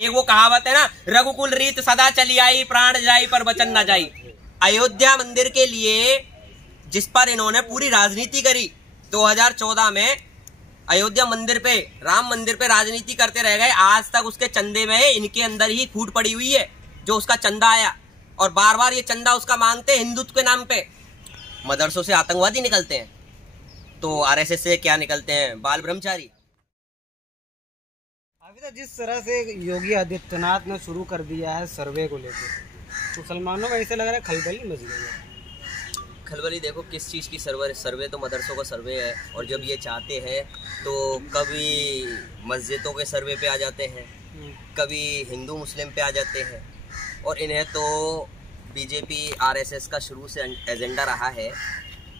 एक वो कहावत है ना, रघुकुल रीत सदा चली आई, प्राण जाई पर वचन न जाई। अयोध्या मंदिर के लिए जिस पर इन्होंने पूरी राजनीति करी 2014 में, अयोध्या मंदिर पे, राम मंदिर पे राजनीति करते रह गए। आज तक उसके चंदे में इनके अंदर ही फूट पड़ी हुई है, जो उसका चंदा आया, और बार बार ये चंदा उसका मांगते हैं हिंदुत्व के नाम पे। मदरसों से आतंकवादी निकलते हैं तो आरएसएस से क्या निकलते हैं, बाल ब्रह्मचारी। अभी तो जिस तरह से योगी आदित्यनाथ ने शुरू कर दिया है सर्वे को लेकर, मुसलमानों में ऐसे लग रहा है खलबली मच गई है। खलबली देखो किस चीज़ की सर्वे तो मदरसों का सर्वे है, और जब ये चाहते हैं तो कभी मस्जिदों के सर्वे पे आ जाते हैं, कभी हिंदू मुस्लिम पे आ जाते हैं। और इन्हें तो बीजेपी आरएसएस का शुरू से एजेंडा रहा है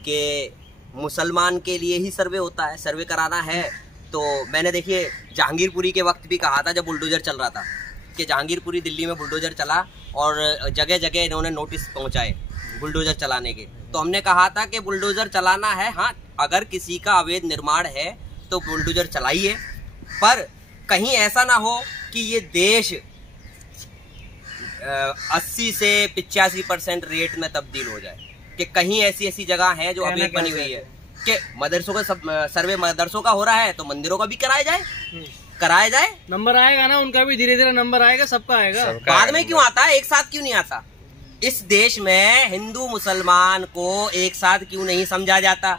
कि मुसलमान के लिए ही सर्वे होता है, सर्वे कराना है। तो मैंने देखिए जहांगीरपुरी के वक्त भी कहा था, जब बुलडोजर चल रहा था, कि जहांगीरपुरी दिल्ली में बुलडोजर चला और जगह जगह इन्होंने नोटिस पहुंचाए बुलडोजर चलाने के। तो हमने कहा था कि बुलडोजर चलाना है, हाँ, अगर किसी का अवैध निर्माण है तो बुलडोजर चलाइए, पर कहीं ऐसा ना हो कि ये देश 80 से 85% रेट में तब्दील हो जाए, कि कहीं ऐसी जगह है जो अवैध बनी हुई है, कि मदरसों का सर्वे मदरसों का हो रहा है तो मंदिरों का भी कराया जाए। नंबर आएगा ना उनका भी, धीरे धीरे नंबर आएगा, सबका आएगा। बाद में क्यों आता है, एक साथ क्यों नहीं आता? इस देश में हिंदू मुसलमान को एक साथ क्यों नहीं समझा जाता?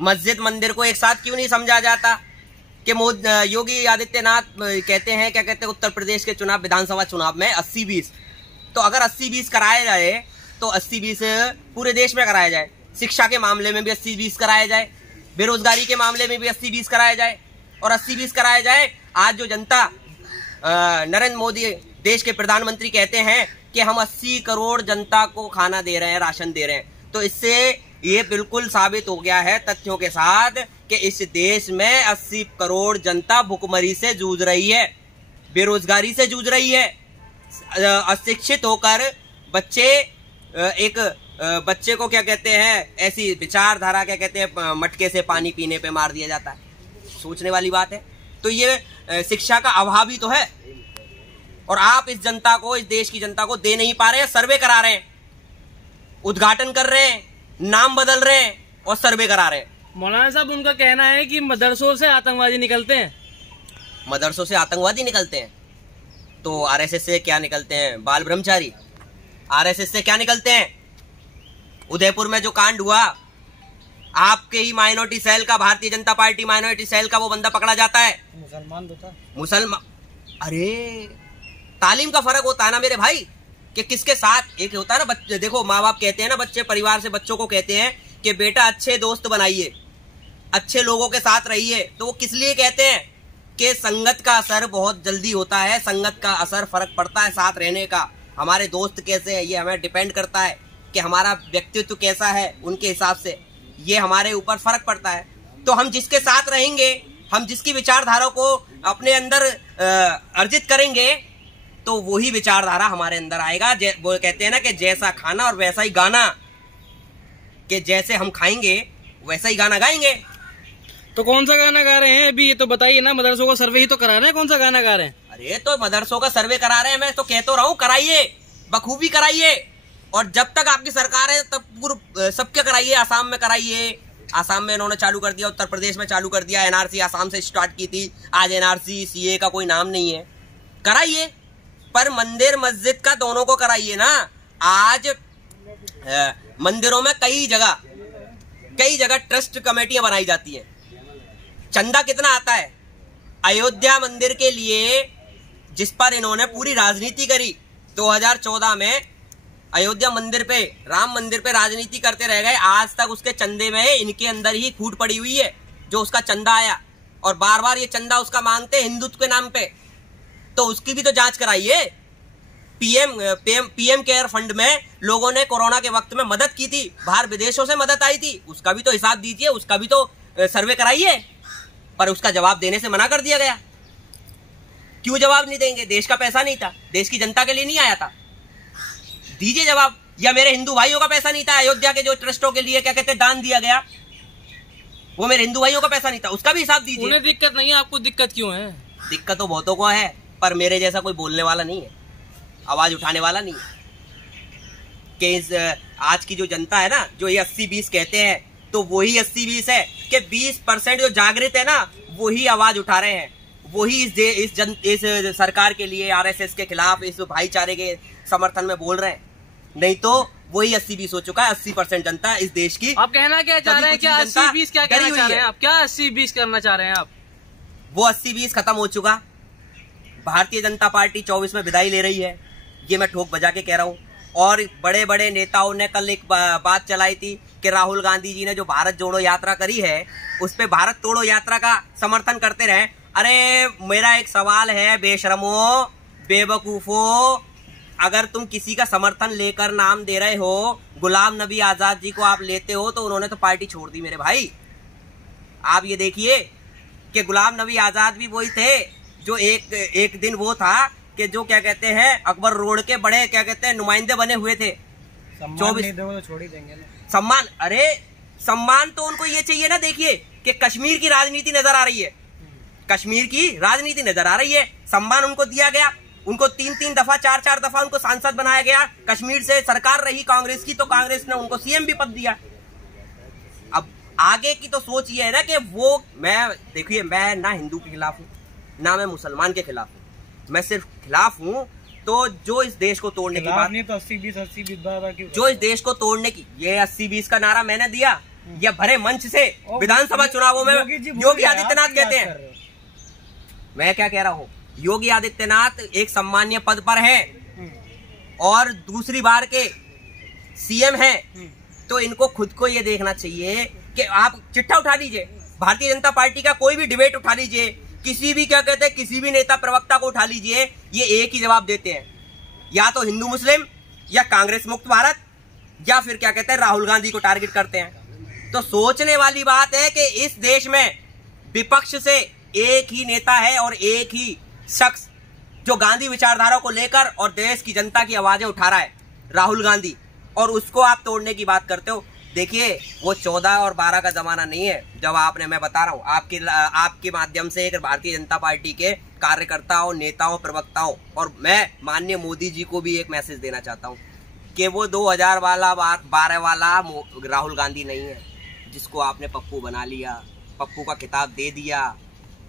मस्जिद मंदिर को एक साथ क्यों नहीं समझा जाता? कि योगी आदित्यनाथ कहते हैं, क्या कहते हैं, उत्तर प्रदेश के चुनाव, विधानसभा चुनाव में 80-20, तो अगर 80-20 कराया जाए तो 80-20 पूरे देश में कराया जाए। शिक्षा के मामले में भी 80-20 कराया जाए, बेरोजगारी के मामले में भी 80-20 कराया जाए, और 80-20 कराया जाए। आज जो जनता, नरेंद्र मोदी देश के प्रधानमंत्री कहते हैं कि हम 80 करोड़ जनता को खाना दे रहे हैं, राशन दे रहे हैं, तो इससे ये बिल्कुल साबित हो गया है तथ्यों के साथ कि इस देश में 80 करोड़ जनता भुखमरी से जूझ रही है, बेरोजगारी से जूझ रही है। अशिक्षित होकर बच्चे को क्या कहते हैं, ऐसी विचारधारा, क्या कहते हैं, मटके से पानी पीने पे मार दिया जाता है। सोचने वाली बात है। तो ये शिक्षा का अभाव ही तो है, और आप इस जनता को, इस देश की जनता को दे नहीं पा रहे हैं। सर्वे करा रहे हैं, उद्घाटन कर रहे हैं, नाम बदल रहे हैं और सर्वे करा रहे हैं। मौलाना साहब, उनका कहना है कि मदरसों से आतंकवादी निकलते हैं। मदरसों से आतंकवादी निकलते हैं तो आरएसएस से क्या निकलते हैं, बाल ब्रह्मचारी। आरएसएस से क्या निकलते हैं? उदयपुर में जो कांड हुआ, आपके ही माइनॉरिटी सेल का, Bharatiya Janata party minority cell का वो बंदा पकड़ा जाता है, मुसलमान। अरे तालीम का फर्क होता है ना मेरे भाई, कि किसके साथ। एक होता है ना बच्चे, देखो माँ बाप कहते हैं ना, बच्चे परिवार से बच्चों को कहते हैं कि बेटा अच्छे दोस्त बनाइए, अच्छे लोगों के साथ रहिए। तो वो किस लिए कहते हैं? कि संगत का असर बहुत जल्दी होता है, संगत का असर फर्क पड़ता है साथ रहने का। हमारे दोस्त कैसे हैं ये हमें डिपेंड करता है, कि हमारा व्यक्तित्व कैसा है, उनके हिसाब से ये हमारे ऊपर फर्क पड़ता है। तो हम जिसके साथ रहेंगे, हम जिसकी विचारधारा को अपने अंदर अर्जित करेंगे, तो वही विचारधारा हमारे अंदर आएगा। वो कहते हैं ना कि जैसा खाना और वैसा ही गाना, कि जैसे हम खाएंगे वैसा ही गाना गाएंगे। तो कौन सा गाना गा रहे हैं अभी, ये तो बताइए ना। मदरसों का सर्वे ही तो करा रहे हैं, कौन सा गाना गा रहे हैं? अरे तो मदरसों का सर्वे करा रहे हैं, मैं तो कह तो रहा हूँ, कराइए, बखूबी कराइए। और जब तक आपकी सरकार है तब सबके कराइए। आसाम में कराइए, आसाम में इन्होंने चालू कर दिया, उत्तर प्रदेश में चालू कर दिया। एनआरसी आसाम से स्टार्ट की थी, आज एनआरसी सीए का कोई नाम नहीं है। कराइए, पर मंदिर मस्जिद का दोनों को कराइए ना। आज मंदिरों में कई जगह ट्रस्ट कमेटियां बनाई जाती है। चंदा कितना आता है? अयोध्या मंदिर के लिए जिस पर इन्होंने पूरी राजनीति करी 2014 में, अयोध्या मंदिर पे, राम मंदिर पे राजनीति करते रह गए। आज तक उसके चंदे में इनके अंदर ही फूट पड़ी हुई है, जो उसका चंदा आया, और बार बार ये चंदा उसका मांगते हैं हिंदुत्व के नाम पे। तो उसकी भी तो जांच कराइए। पीएम केयर फंड में लोगों ने कोरोना के वक्त में मदद की थी, बाहर विदेशों से मदद आई थी, उसका भी तो हिसाब दीजिए, उसका भी तो सर्वे कराइए। पर उसका जवाब देने से मना कर दिया गया। क्यों जवाब नहीं देंगे? देश का पैसा नहीं था, देश की जनता के लिए नहीं आया था, दीजिए जवाब। या मेरे हिंदू भाइयों का पैसा नहीं था, अयोध्या के जो ट्रस्टों के लिए क्या कहते हैं दान दिया गया, वो मेरे हिंदू भाइयों का पैसा नहीं था, उसका भी हिसाब दीजिए। उन्हें दिक्कत नहीं है, आपको दिक्कत क्यों है? दिक्कत तो बहुतों को है। पर मेरे जैसा कोई बोलने वाला नहीं है, आवाज उठाने वाला नहीं है। कि इस आज की जो जनता है ना, जो ये 80-20 कहते हैं, तो वही 80-20 है कि 20% जो जागृत है ना, वही आवाज उठा रहे हैं, वही इस सरकार के लिए, आरएसएस के खिलाफ, इस भाईचारे के समर्थन में बोल रहे हैं। नहीं तो वही 80-20 हो चुका है। 80% जनता इस देश की। आप कहना क्या चाह रहे हैं? क्या 80-20 क्या कहना चाह रहे हैं आप? क्या 80-20 करना चाह रहे हैं आप? वो 80-20 खत्म हो चुका। भारतीय जनता पार्टी 24 में विदाई ले रही है, ये मैं ठोक बजा के कह रहा हूँ। और बड़े बड़े नेताओं ने कल एक बात चलाई थी कि राहुल गांधी जी ने जो भारत जोड़ो यात्रा करी है, उस पे भारत तोड़ो यात्रा का समर्थन करते रहे। अरे मेरा एक सवाल है, बेशरमो, बेवकूफो, अगर तुम किसी का समर्थन लेकर नाम दे रहे हो, गुलाम नबी आजाद जी को आप लेते हो, तो उन्होंने तो पार्टी छोड़ दी मेरे भाई। आप ये देखिए कि गुलाम नबी आजाद भी वही थे जो एक दिन वो था कि जो क्या कहते हैं, अकबर रोड के बड़े क्या कहते हैं नुमाइंदे बने हुए थे। 24 तो छोड़ ही देंगे ना सम्मान। अरे सम्मान तो उनको ये चाहिए ना। देखिए कि कश्मीर की राजनीति नजर आ रही है, कश्मीर की राजनीति नजर आ रही है, सम्मान उनको दिया गया, उनको 3-3 दफा 4-4 दफा उनको सांसद बनाया गया। कश्मीर से सरकार रही कांग्रेस की, तो कांग्रेस ने उनको सीएम भी पद दिया। अब आगे की तो सोच ये है ना कि वो, मैं देखिए, मैं ना हिंदू के खिलाफ हूँ, ना मैं मुसलमान के खिलाफ हूँ, मैं सिर्फ खिलाफ हूँ। तो जो इस देश को तोड़ने की बात, नहीं तो 80-20 जो इस देश को तोड़ने की, ये 80-20 का नारा मैंने दिया, या भरे मंच से विधानसभा चुनावों में योगी आदित्यनाथ कहते हैं। मैं क्या कह रहा हूँ, योगी आदित्यनाथ एक सम्मानीय पद पर है और दूसरी बार के सीएम हैं, तो इनको खुद को ये देखना चाहिए कि आप चिट्ठा उठा लीजिए, भारतीय जनता पार्टी का कोई भी डिबेट उठा लीजिए, किसी भी क्या कहते हैं, किसी भी नेता प्रवक्ता को उठा लीजिए, ये एक ही जवाब देते हैं, या तो हिंदू मुस्लिम, या कांग्रेस मुक्त भारत, या फिर क्या कहते हैं राहुल गांधी को टारगेट करते हैं। तो सोचने वाली बात है कि इस देश में विपक्ष से एक ही नेता है और एक ही शख्स जो गांधी विचारधारा को लेकर और देश की जनता की आवाजें उठा रहा है, राहुल गांधी, और उसको आप तोड़ने की बात करते हो। देखिए वो 14 और 12 का जमाना नहीं है जब आपने, मैं बता रहा हूँ आपके माध्यम से एक भारतीय जनता पार्टी के कार्यकर्ताओं, नेताओं, प्रवक्ताओं, और मैं माननीय मोदी जी को भी एक मैसेज देना चाहता हूँ कि वो 2012 वाला राहुल गांधी नहीं है जिसको आपने पप्पू बना लिया, पप्पू का खिताब दे दिया।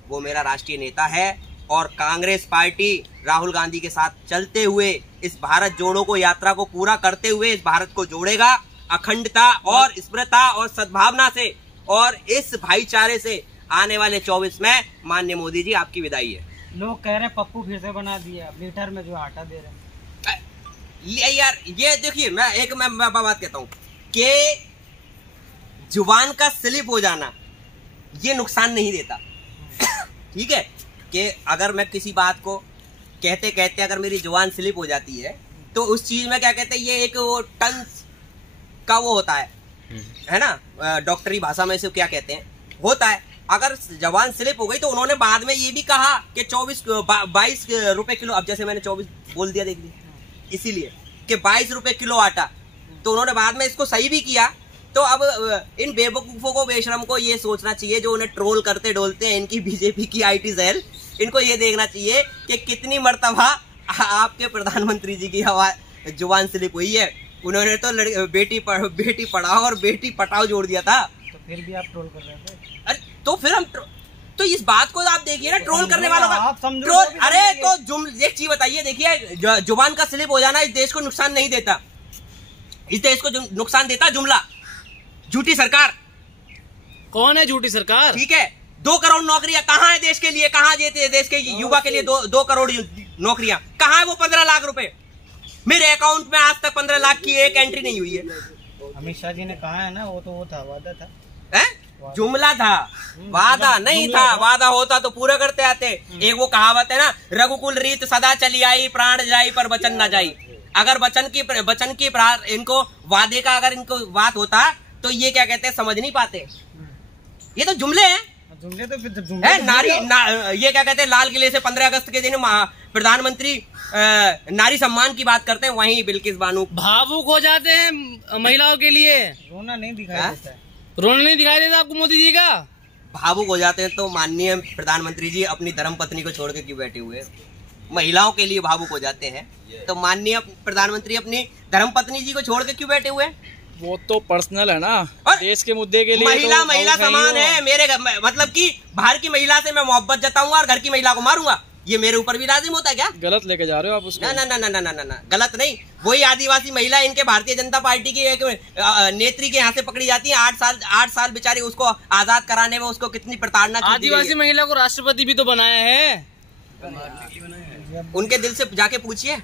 वो मेरा राष्ट्रीय नेता है और कांग्रेस पार्टी राहुल गांधी के साथ चलते हुए इस भारत जोड़ो को यात्रा को पूरा करते हुए इस भारत को जोड़ेगा, अखंडता और स्मृता और सद्भावना से और इस भाईचारे से। आने वाले 24 में माननीय मोदी जी आपकी विदाई है। लोग कह रहे हैं पप्पू फिर से बना दिया, लीटर में जो आटा दे रहे हैं। यार ये देखिए, मैं बात कहता हूँ कि जुबान का स्लिप हो जाना ये नुकसान नहीं देता। ठीक है कि अगर मैं किसी बात को कहते कहते अगर मेरी जुबान स्लिप हो जाती है, तो उस चीज में क्या कहते हैं, ये एक वो टंस का वो होता है ना, डॉक्टरी भाषा में इसे क्या कहते हैं, होता है। अगर जवान स्लिप हो गई, तो उन्होंने बाद में ये भी कहा कि 22 रुपए किलो, अब जैसे मैंने 24 बोल दिया, देख लिया, इसीलिए कि 22 रुपए किलो आटा, तो उन्होंने बाद में इसको सही भी किया। तो अब इन बेवकूफों को, बेशरम को ये सोचना चाहिए, जो उन्हें ट्रोल करते डोलते हैं, इनकी बीजेपी की IT सेल, इनको ये देखना चाहिए कि कितनी मर्तबा आपके प्रधानमंत्री जी की जुबान स्लिप हुई है। उन्होंने तो बेटी पढ़ाओ और बेटी पटाओ जोड़ दिया था, तो फिर भी आप ट्रोल कर रहे थे। अरे तो फिर हम तो इस बात को आप देखिए ना, ट्रोल करने वालों का आप समझो ट्रोल। अरे तो एक चीज बताइए, देखिए जुबान का स्लिप हो जाना इस देश को नुकसान नहीं देता, इस देश को नुकसान देता जुमला, झूठी सरकार। कौन है झूठी सरकार? ठीक है, 2 करोड़ नौकरियां कहाँ है देश के लिए, कहाँ देते देश के युवा के लिए 2 करोड़ नौकरियां कहाँ है? वो 15 लाख रुपए मेरे अकाउंट में आज तक 15 लाख की एक एंट्री नहीं हुई है। अमित शाह जी ने कहा है ना, वो तो वो था, वादा था, जुमला था, वादा नहीं था। वादा होता तो पूरा करते आते। एक वो कहावत है ना, रघुकुल रीत सदा चली आई, प्राण जाई पर वचन न जाई। अगर वचन की इनको वादे का अगर इनको बात होता तो ये क्या कहते हैं, समझ नहीं पाते। ये तो जुमले हैं, जुमले तो फिर जुमले ये क्या कहते हैं, लाल किले से 15 अगस्त के दिन प्रधानमंत्री नारी सम्मान की बात करते हैं, वहीं बिल्किस बानो भावुक हो जाते हैं महिलाओं के लिए। रोना नहीं दिखाई देता है, रोना नहीं दिखाई देता आपको मोदी जी का? भावुक हो जाते हैं तो माननीय प्रधानमंत्री जी अपनी धर्मपत्नी को छोड़ के क्यों बैठे हुए? महिलाओं के लिए भावुक हो जाते हैं, तो माननीय प्रधानमंत्री अपनी धर्मपत्नी जी को छोड़ के क्यों बैठे हुए हैं? वो तो पर्सनल है ना, और देश के मुद्दे के लिए महिला तो महिला समान है। मेरे मतलब कि बाहर की महिला से मैं मोहब्बत जताऊंगा और घर की महिला को मारूंगा, ये मेरे ऊपर भी लाजिम होता है क्या? गलत लेके जा रहे हो आप उसको। ना ना ना ना ना ना ना, गलत नहीं। वही आदिवासी महिला इनके भारतीय जनता पार्टी की एक नेत्री के यहाँ से पकड़ी जाती है। 8 साल बेचारी, उसको आजाद कराने में उसको कितनी प्रताड़ना। आदिवासी महिला को राष्ट्रपति भी तो बनाया है। उनके दिल से जाके पूछिए,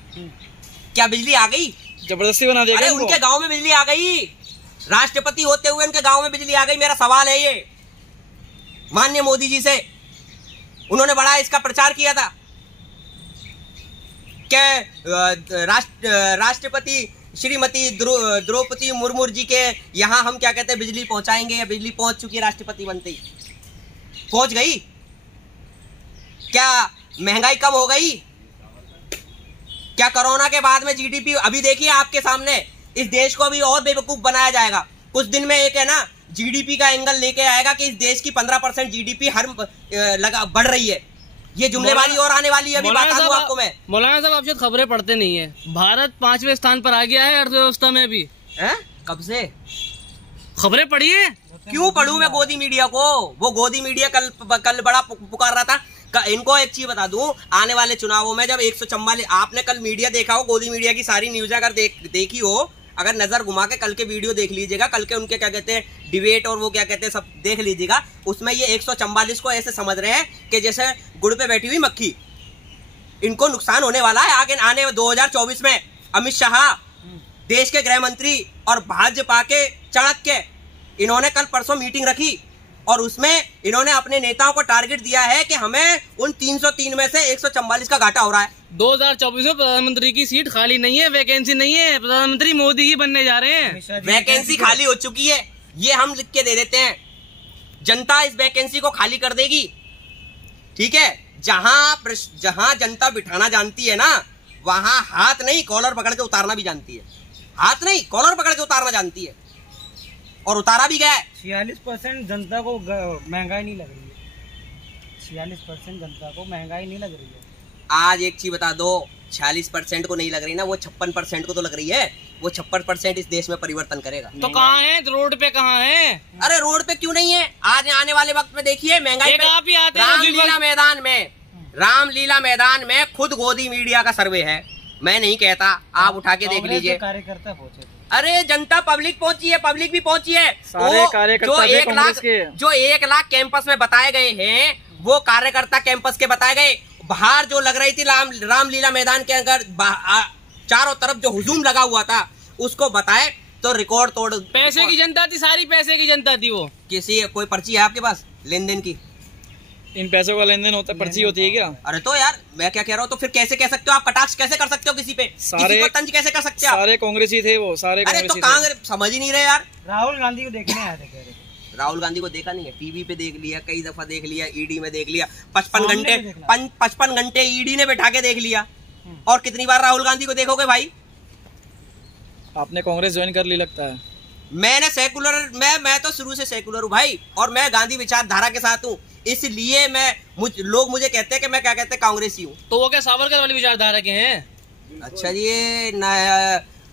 क्या बिजली आ गई? जबरदस्ती बना दिया। अरे उनके गांव में बिजली आ गई, राष्ट्रपति होते हुए उनके गांव में बिजली आ गई। मेरा सवाल है ये माननीय मोदी जी से, उन्होंने बड़ा इसका प्रचार किया था कि राष्ट्रपति श्रीमती द्रौपदी मुर्मू जी के यहाँ हम क्या कहते हैं बिजली पहुंचाएंगे, या बिजली पहुंच चुकी है राष्ट्रपति बनते ही? पहुंच गई? क्या महंगाई कम हो गई? क्या कोरोना के बाद में जीडीपी, अभी देखिए आपके सामने, इस देश को अभी और बेवकूफ बनाया जाएगा। कुछ दिन में एक है ना जीडीपी का एंगल लेके आएगा कि इस देश की 15% जीडीपी हर बढ़ रही है। ये जुमलेबाजी और आने वाली है, अभी बताता हूं आपको मैं। मौलाना साहब, आप शायद खबरें पढ़ते नहीं है। भारत 5वें स्थान पर आ गया है अर्थव्यवस्था में भी। कब से? खबरें पढ़िए। क्यों पढ़ूं मैं गोदी मीडिया को? वो गोदी मीडिया कल बड़ा पुकार रहा था। इनको एक चीज बता दूं, आने वाले चुनावों में जब 144, आपने कल मीडिया देखा हो, गोदी मीडिया की सारी न्यूज अगर देखी हो, अगर नजर घुमा के कल के वीडियो देख लीजिएगा, कल के उनके क्या कहते हैं डिबेट और वो क्या कहते हैं सब देख लीजिएगा, उसमें ये 144 को ऐसे समझ रहे हैं कि जैसे गुड़ पे बैठी हुई मक्खी। इनको नुकसान होने वाला है आने 2024 में। अमित शाह देश के गृह मंत्री और भाजपा के चाणक्य, इन्होंने कल परसों मीटिंग रखी और उसमें इन्होंने अपने नेताओं को टारगेट दिया है कि हमें उन 303 में से 144 का घाटा हो रहा है। 2024 में प्रधानमंत्री की सीट खाली नहीं है, वैकेंसी नहीं है, प्रधानमंत्री मोदी ही बनने जा रहे हैं। वैकेंसी खाली हो चुकी है, ये हम लिख के दे देते हैं। जनता इस वैकेंसी को खाली कर देगी, ठीक है? जहां जनता बिठाना जानती है ना, वहां हाथ नहीं कॉलर पकड़ के उतारना भी जानती है। हाथ नहीं कॉलर पकड़ के उतारना जानती है, और उतारा भी गया है। 46% जनता को महंगाई नहीं लग रही है। 46% जनता को महंगाई नहीं लग रही है। आज एक चीज बता दो, 46% को नहीं लग रही ना, वो 56% को तो लग रही है। वो 56% इस देश में परिवर्तन करेगा। तो कहाँ है? रोड पे कहाँ है? अरे रोड पे क्यों नहीं है? आज आने वाले वक्त में देखिए महंगाई पे। आप ही आते हैं रामलीला मैदान में खुद गोदी मीडिया का सर्वे है, मैं नहीं कहता, आप उठा के देख लीजिए। कार्यकर्ता पहुंचे। अरे जनता पब्लिक पहुंची है, पब्लिक भी पहुंची है। सारे कार्यकर्ता जो 1 लाख कैंपस में बताए गए हैं, वो कार्यकर्ता कैंपस के बताए गए। बाहर जो लग रही थी रामलीला मैदान के अंदर चारों तरफ जो हुजूम लगा हुआ था, उसको बताए तो रिकॉर्ड तोड़। पैसे की जनता थी, सारी पैसे की जनता थी। वो कोई पर्ची है आपके पास लेन देन की? इन पैसों का लेन देन होता है, पर्ची होती है क्या? अरे तो यार मैं क्या कह रहा हूँ, तो फिर कैसे कह सकते हो आप? कटाक्ष कैसे कर सकते हो किसी पे? किसी को तंज कैसे कर सकते हो? सारे कांग्रेसी थे वो, सारे। अरे तो कांग्रेस समझ ही नहीं रहे यार। राहुल गांधी को देखने आए थे, कह रहे। राहुल गांधी को देखा नहीं है? टीवी पे देख लिया, कई दफा देख लिया, ईडी में देख लिया, 55 घंटे ईडी ने बैठा के देख लिया। और कितनी बार राहुल गांधी को देखोगे भाई? आपने कांग्रेस ज्वाइन कर ली लगता है। मैंने सेकुलर, मैं तो शुरू से सेकुलर हूँ भाई, और मैं गांधी विचारधारा के साथ हूँ, इसलिए लोग मुझे कहते हैं कि मैं क्या कहते हैं कांग्रेसी हूँ। तो वो क्या सावरकर वाली विचारधारा के हैं? अच्छा जी,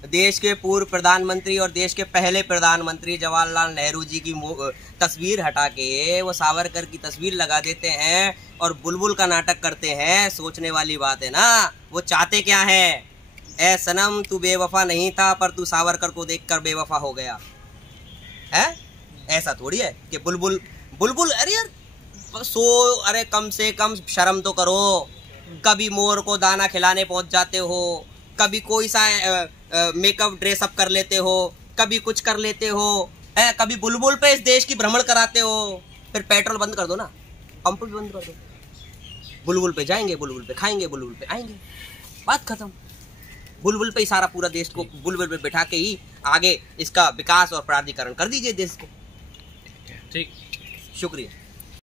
देश के पूर्व प्रधानमंत्री और देश के पहले प्रधानमंत्री जवाहरलाल नेहरू जी की तस्वीर हटा के वो सावरकर की तस्वीर लगा देते हैं और बुलबुल का नाटक करते हैं। सोचने वाली बात है ना, वो चाहते क्या है? ए सनम तू बेवफा नहीं था, पर तू सावरकर को देखकर बेवफा हो गया है। ऐसा थोड़ी है कि बुलबुल अरे यार अरे कम से कम शर्म तो करो। कभी मोर को दाना खिलाने पहुंच जाते हो, कभी कोई सा मेकअप ड्रेसअप कर लेते हो, कभी कुछ कर लेते हो, कभी बुलबुल पे इस देश की भ्रमण कराते हो। फिर पेट्रोल बंद कर दो ना, पंप भी बंद कर दो। बुलबुल पे जाएंगे, बुलबुल पे खाएंगे, बुलबुल पे आएंगे, बात खत्म। बुलबुल पे ही सारा पूरा देश को बुलबुल पे बिठा के ही आगे इसका विकास और प्राधिकरण कर दीजिए देश को। ठीक, शुक्रिया।